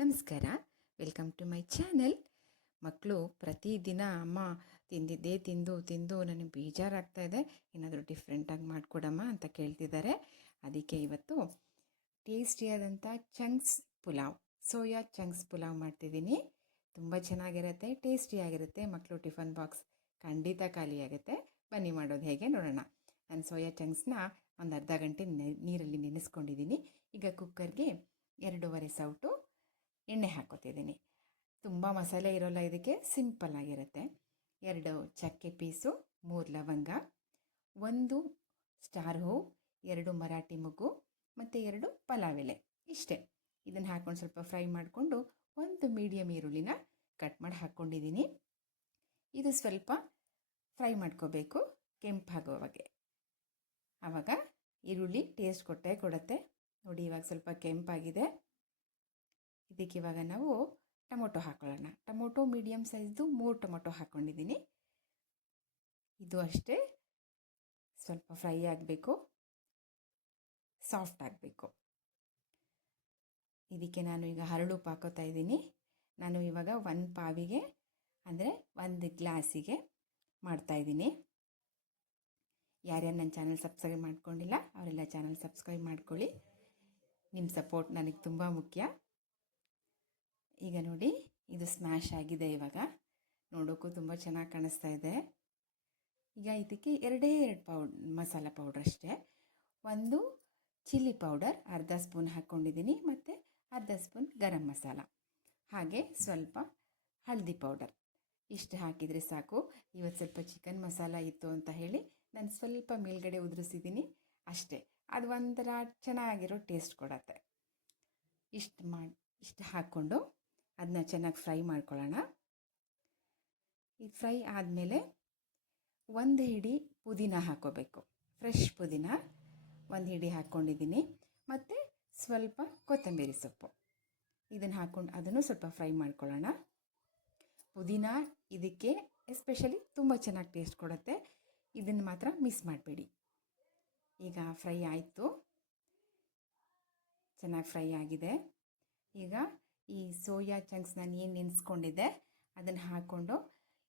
ನಮಸ್ಕಾರ. Welcome to my channel. ಮಕ್ಕಳು ಪ್ರತಿದಿನ ಅಮ್ಮ ತಿಂದಿದ್ದೇ ತಿಂದು ತಿಂದು ನನಗೆ ಬೇಜಾರಾಗ್ತಾ ಇದೆ, ಏನಾದರೂ ಡಿಫ್ರೆಂಟಾಗಿ ಮಾಡಿಕೊಡಮ್ಮ ಅಂತ ಕೇಳ್ತಿದ್ದಾರೆ. ಅದಕ್ಕೆ ಇವತ್ತು ಟೇಸ್ಟಿಯಾದಂಥ chunks pulao, soya chunks pulao ಮಾಡ್ತಿದ್ದೀನಿ. ತುಂಬ ಚೆನ್ನಾಗಿರುತ್ತೆ, ಟೇಸ್ಟಿಯಾಗಿರುತ್ತೆ. ಮಕ್ಕಳು ಟಿಫನ್ ಬಾಕ್ಸ್ ಖಂಡಿತ ಖಾಲಿಯಾಗುತ್ತೆ. ಬನ್ನಿ ಮಾಡೋದು ಹೇಗೆ ನೋಡೋಣ. ನಾನು ಸೋಯಾ ಚಂಕ್ಸ್ನ ಒಂದು ಅರ್ಧ ಗಂಟೆ ನೀರಲ್ಲಿ ನೆನೆಸ್ಕೊಂಡಿದ್ದೀನಿ. ಈಗ ಕುಕ್ಕರ್ಗೆ 2.5 ಸೌಟು ಎಣ್ಣೆ ಹಾಕೋತಿದ್ದೀನಿ. ತುಂಬ ಮಸಾಲೆ ಇರೋಲ್ಲ, ಇದಕ್ಕೆ ಸಿಂಪಲ್ ಆಗಿರುತ್ತೆ. 2 ಚಕ್ಕೆ ಪೀಸು, 3 ಲವಂಗ, 1 ಸ್ಟಾರ್ ಹೂವು, 2 ಮರಾಠಿ ಮೊಗ್ಗು ಮತ್ತು 2 ಪಲಾವ್ ಎಲೆ, ಇಷ್ಟೇ. ಇದನ್ನು ಹಾಕ್ಕೊಂಡು ಸ್ವಲ್ಪ ಫ್ರೈ ಮಾಡಿಕೊಂಡು 1 ಮೀಡಿಯಮ್ ಈರುಳ್ಳಿನ ಕಟ್ ಮಾಡಿ ಹಾಕ್ಕೊಂಡಿದ್ದೀನಿ. ಇದು ಸ್ವಲ್ಪ ಫ್ರೈ ಮಾಡ್ಕೋಬೇಕು ಕೆಂಪಾಗೋವಾಗೆ. ಆವಾಗ ಈರುಳ್ಳಿ ಟೇಸ್ಟ್ ಕೊಡುತ್ತೆ. ನೋಡಿ, ಇವಾಗ ಸ್ವಲ್ಪ ಕೆಂಪಾಗಿದೆ. ಇದಕ್ಕೆ ಇವಾಗ ನಾವು ಟೊಮೊಟೊ ಹಾಕೊಳ್ಳೋಣ. ಟೊಮೊಟೊ ಮೀಡಿಯಮ್ ಸೈಜ್ದು 3 ಟೊಮೊಟೊ ಹಾಕ್ಕೊಂಡಿದ್ದೀನಿ. ಇದು ಅಷ್ಟೇ ಸ್ವಲ್ಪ ಫ್ರೈ ಆಗಬೇಕು, ಸಾಫ್ಟ್ ಆಗಬೇಕು. ಇದಕ್ಕೆ ನಾನು ಈಗ ಹರಳುಪ್ಪು ಹಾಕೋತಾ ಇದ್ದೀನಿ. ನಾನು ಇವಾಗ 1 ಪಾವಿಗೆ ಅಂದರೆ 1 ಗ್ಲಾಸಿಗೆ ಮಾಡ್ತಾಯಿದ್ದೀನಿ. ಯಾರ್ಯಾರು ನನ್ನ ಚಾನಲ್ ಸಬ್ಸ್ಕ್ರೈಬ್ ಮಾಡ್ಕೊಂಡಿಲ್ಲ ಅವರೆಲ್ಲ ಚಾನಲ್ ಸಬ್ಸ್ಕ್ರೈಬ್ ಮಾಡ್ಕೊಳ್ಳಿ. ನಿಮ್ಮ ಸಪೋರ್ಟ್ ನನಗೆ ತುಂಬ ಮುಖ್ಯ. ಈಗ ನೋಡಿ, ಇದು ಸ್ಮ್ಯಾಶ್ ಆಗಿದೆ. ಇವಾಗ ನೋಡೋಕ್ಕೂ ತುಂಬ ಚೆನ್ನಾಗಿ ಕಾಣಿಸ್ತಾ ಇದೆ. ಈಗ ಇದಕ್ಕೆ 2 ಮಸಾಲ ಪೌಡ್ರ್ ಅಷ್ಟೇ. 1 ಚಿಲ್ಲಿ ಪೌಡರ್ ಅರ್ಧ ಸ್ಪೂನ್ ಹಾಕ್ಕೊಂಡಿದ್ದೀನಿ, ಮತ್ತು ಅರ್ಧ ಸ್ಪೂನ್ ಗರಂ ಮಸಾಲ, ಹಾಗೆ ಸ್ವಲ್ಪ ಹಳದಿ ಪೌಡರ್. ಇಷ್ಟು ಹಾಕಿದರೆ ಸಾಕು. ಇವತ್ತು ಸ್ವಲ್ಪ ಚಿಕನ್ ಮಸಾಲ ಇತ್ತು ಅಂತ ಹೇಳಿ ನಾನು ಸ್ವಲ್ಪ ಮೇಲ್ಗಡೆ ಉದುರಿಸಿದ್ದೀನಿ ಅಷ್ಟೇ. ಅದು ಒಂಥರ ಚೆನ್ನಾಗಿರೋ ಟೇಸ್ಟ್ ಕೊಡತ್ತೆ. ಇಷ್ಟು ಹಾಕ್ಕೊಂಡು ಅದನ್ನ ಚೆನ್ನಾಗಿ ಫ್ರೈ ಮಾಡ್ಕೊಳ್ಳೋಣ. ಇದು ಫ್ರೈ ಆದಮೇಲೆ 1 ಹಿಡಿ ಪುದೀನ ಹಾಕ್ಕೋಬೇಕು. ಫ್ರೆಶ್ ಪುದೀನ 1 ಹಿಡಿ ಹಾಕ್ಕೊಂಡಿದ್ದೀನಿ, ಮತ್ತು ಸ್ವಲ್ಪ ಕೊತ್ತಂಬರಿ ಸೊಪ್ಪು. ಇದನ್ನು ಹಾಕ್ಕೊಂಡು ಅದನ್ನು ಸ್ವಲ್ಪ ಫ್ರೈ ಮಾಡ್ಕೊಳ್ಳೋಣ. ಪುದೀನ ಇದಕ್ಕೆ ಎಸ್ಪೆಷಲಿ ತುಂಬ ಚೆನ್ನಾಗಿ ಟೇಸ್ಟ್ ಕೊಡುತ್ತೆ. ಇದನ್ನು ಮಾತ್ರ ಮಿಸ್ ಮಾಡಬೇಡಿ. ಈಗ ಫ್ರೈ ಆಯಿತು, ಚೆನ್ನಾಗಿ ಫ್ರೈ ಆಗಿದೆ. ಈಗ ಈ ಸೋಯಾ ಚಂಕ್ಸ್ ನಾನು ಏನು ನೆನೆಸ್ಕೊಂಡಿದ್ದೆ ಅದನ್ನು ಹಾಕ್ಕೊಂಡು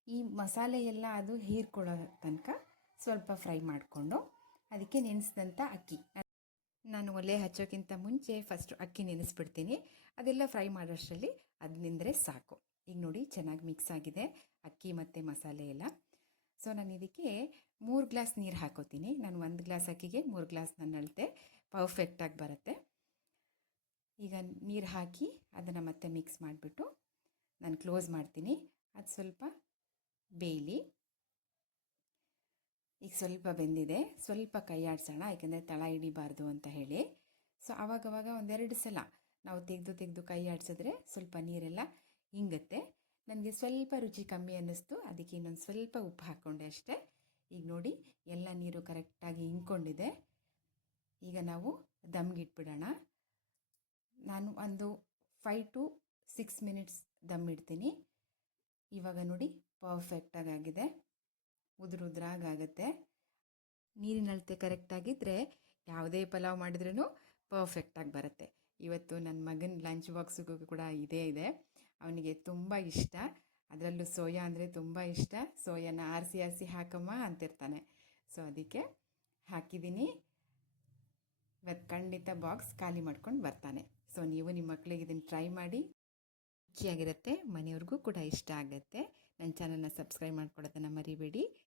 ಈ ಮಸಾಲೆ ಎಲ್ಲ ಅದು ಹೀರ್ಕೊಳ್ಳೋ ತನಕ ಸ್ವಲ್ಪ ಫ್ರೈ ಮಾಡಿಕೊಂಡು ಅದಕ್ಕೆ ನೆನೆಸಿದಂಥ ಅಕ್ಕಿ, ನಾನು ಒಲೆ ಹಚ್ಚೋಕ್ಕಿಂತ ಮುಂಚೆ ಫಸ್ಟು ಅಕ್ಕಿ ನೆನೆಸ್ಬಿಡ್ತೀನಿ. ಅದೆಲ್ಲ ಫ್ರೈ ಮಾಡೋಷ್ಟರಲ್ಲಿ ಅದು ನೆಂದರೆ ಸಾಕು. ಈಗ ನೋಡಿ, ಚೆನ್ನಾಗಿ ಮಿಕ್ಸ್ ಆಗಿದೆ ಅಕ್ಕಿ ಮತ್ತು ಮಸಾಲೆ ಎಲ್ಲ. ಸೊ ನಾನು ಇದಕ್ಕೆ 3 ಗ್ಲಾಸ್ ನೀರು ಹಾಕೋತೀನಿ. ನಾನು 1 ಗ್ಲಾಸ್ ಅಕ್ಕಿಗೆ 3 ಗ್ಲಾಸ್ ನಾನು ಅಳತೆ ಪರ್ಫೆಕ್ಟಾಗಿ ಬರುತ್ತೆ. ಈಗ ನೀರು ಹಾಕಿ ಅದನ್ನು ಮತ್ತೆ ಮಿಕ್ಸ್ ಮಾಡಿಬಿಟ್ಟು ನಾನು ಕ್ಲೋಸ್ ಮಾಡ್ತೀನಿ. ಅದು ಸ್ವಲ್ಪ ಬೇಯಲಿ. ಈಗ ಸ್ವಲ್ಪ ಬೆಂದಿದೆ, ಸ್ವಲ್ಪ ಕೈ ಆಡಿಸೋಣ, ಯಾಕೆಂದರೆ ತಳ ಹಿಡಿಬಾರ್ದು ಅಂತ ಹೇಳಿ. ಸೊ ಆವಾಗವಾಗ 1-2 ಸಲ ನಾವು ತೆಗೆದು ಕೈ ಆಡಿಸಿದ್ರೆ ಸ್ವಲ್ಪ ನೀರೆಲ್ಲ ಹಿಂಗುತ್ತೆ. ನನಗೆ ಸ್ವಲ್ಪ ರುಚಿ ಕಮ್ಮಿ ಅನ್ನಿಸ್ತು, ಅದಕ್ಕೆ ಇನ್ನೊಂದು ಸ್ವಲ್ಪ ಉಪ್ಪು ಹಾಕ್ಕೊಂಡೆ ಅಷ್ಟೇ. ಈಗ ನೋಡಿ, ಎಲ್ಲ ನೀರು ಕರೆಕ್ಟಾಗಿ ಹಿಂಡ್ಕೊಂಡಿದೆ. ಈಗ ನಾವು ದಮ್ಗೆ ಇಟ್ಬಿಡೋಣ. ನಾನು ಒಂದು 5 to 6 ಮಿನಿಟ್ಸ್ ದಮ್ ಇಡ್ತೀನಿ. ಇವಾಗ ನೋಡಿ, ಪರ್ಫೆಕ್ಟಾಗಿದೆ, ಉದುರಾಗುತ್ತೆ. ನೀರಿನ ಅಳತೆ ಕರೆಕ್ಟಾಗಿದ್ದರೆ ಯಾವುದೇ ಪಲಾವ್ ಮಾಡಿದ್ರೂ ಪರ್ಫೆಕ್ಟಾಗಿ ಬರುತ್ತೆ. ಇವತ್ತು ನನ್ನ ಮಗನ ಲಂಚ್ ಬಾಕ್ಸಿಗೂ ಕೂಡ ಇದೇ ಇದೆ. ಅವನಿಗೆ ತುಂಬ ಇಷ್ಟ, ಅದರಲ್ಲೂ ಸೋಯಾ ಅಂದರೆ ತುಂಬ ಇಷ್ಟ. ಸೋಯಾನ ಆರಿಸಿ ಹಾಕಮ್ಮ ಅಂತಿರ್ತಾನೆ. ಸೊ ಅದಕ್ಕೆ ಹಾಕಿದ್ದೀನಿ. ಇವತ್ತು ಖಂಡಿತ ಬಾಕ್ಸ್ ಖಾಲಿ ಮಾಡ್ಕೊಂಡು ಬರ್ತಾನೆ. ಸೊ ನೀವು ನಿಮ್ಮ ಮಕ್ಕಳಿಗೆ ಇದನ್ನು ಟ್ರೈ ಮಾಡಿ, ರುಚಿಯಾಗಿರುತ್ತೆ, ಮನೆಯವ್ರಿಗೂ ಕೂಡ ಇಷ್ಟ ಆಗುತ್ತೆ. ನನ್ನ ಚಾನಲ್ನ ಸಬ್ಸ್ಕ್ರೈಬ್ ಮಾಡ್ಕೊಳ್ಳೋದನ್ನು ಮರಿಬೇಡಿ.